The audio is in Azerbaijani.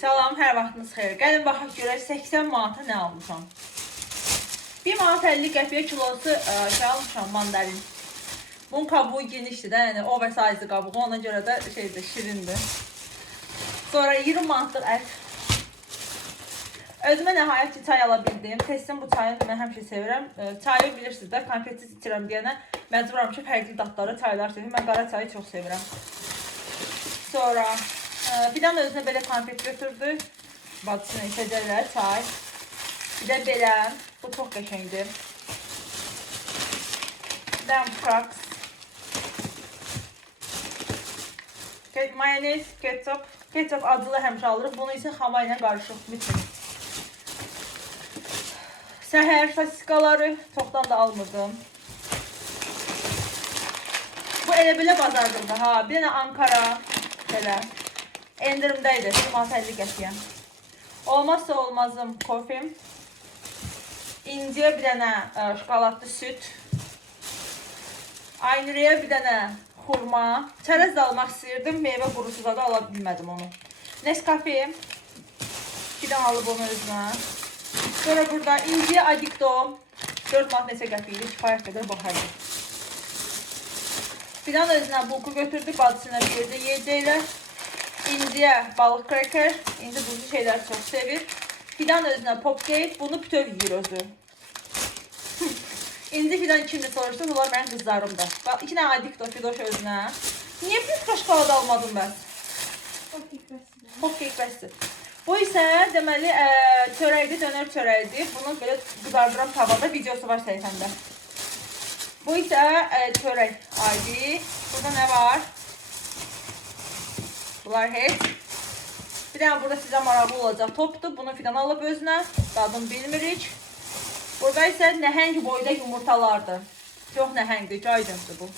Salam, hər vaxtınız xeyir. Gəlin baxaq görək 80 manata nə almışam. 1 manat 50 qəpiyə kilosu almışam mandarin. Bunun kabuğu genişdir də, yəni oversize kabuğu, ona görə də şirindir. Sonra 20 manatlıq ət. Özümə nəhayət ki çay ala bildim. Testin bu çayını mən həmişə sevirəm. Çayı bilirsiniz də, konfetsiz içirəm deyənə məcburam ki fərqli dadları çaylar sevirəm. Mən qara çayı çox sevirəm. Sonra Fidan özünə belə konfet götürdü. Bacısına içəcəklər, çay. Bir də belə, bu çox qəşəngdir. Damfrax. Mayonez, ketçap. Ketçap acılı həmişə alırıq. Bunu isə xama ilə qarışıq. Bitir. Səhər sosisikaları çoxdan da almırdım. Bu elə belə bazardır ha. Bir dənə Ankara belə. Endirimdəydi. 1 manat 50 qəpiyə. Olmazsa olmazım kofim. İnciyə bir dənə şokoladlı süt. Aynuraya bir dənə xurma. Çərəz də almaq istəyirdim. Meyvə qurusu da ala bilmədim onu. Nescafe. Bir dənə alıb onu özünə. Sonra burada inciyə adikto. 4 manat neçə qəpiyə idi. Kifayət qədər baxardı. Fidan özünə bulku götürdü. Bacısına verdi. Yiyəcəklər. İnciyə balıq kreker. İnci buzlu şeyləri çox sevir. Fidan özünə popcake. Bunu bütöv yiyir özü. İnci Fidan kimdir soruşdu. Bunlar mənim qızlarımdır. 2 dənə adikto Fidoş özünə. Niyə plitka şokolad almadın bəs? Popcake bəsdir. Bu isə deməli çörəkdir, dönər çörəkdir. Bunu belə qızardıram tavada. Videosu var səhifəmdə. Bu isə çörək aydı. Burada nə var? Bunlar heç. Bir dənə burada sizə maraqlı olacaq topdur. Bunu Fidan alıb özünə. Dadını bilmirik. Burada isə nəhəng boyda yumurtalardır. Çox nəhəngdir, caydındır bu.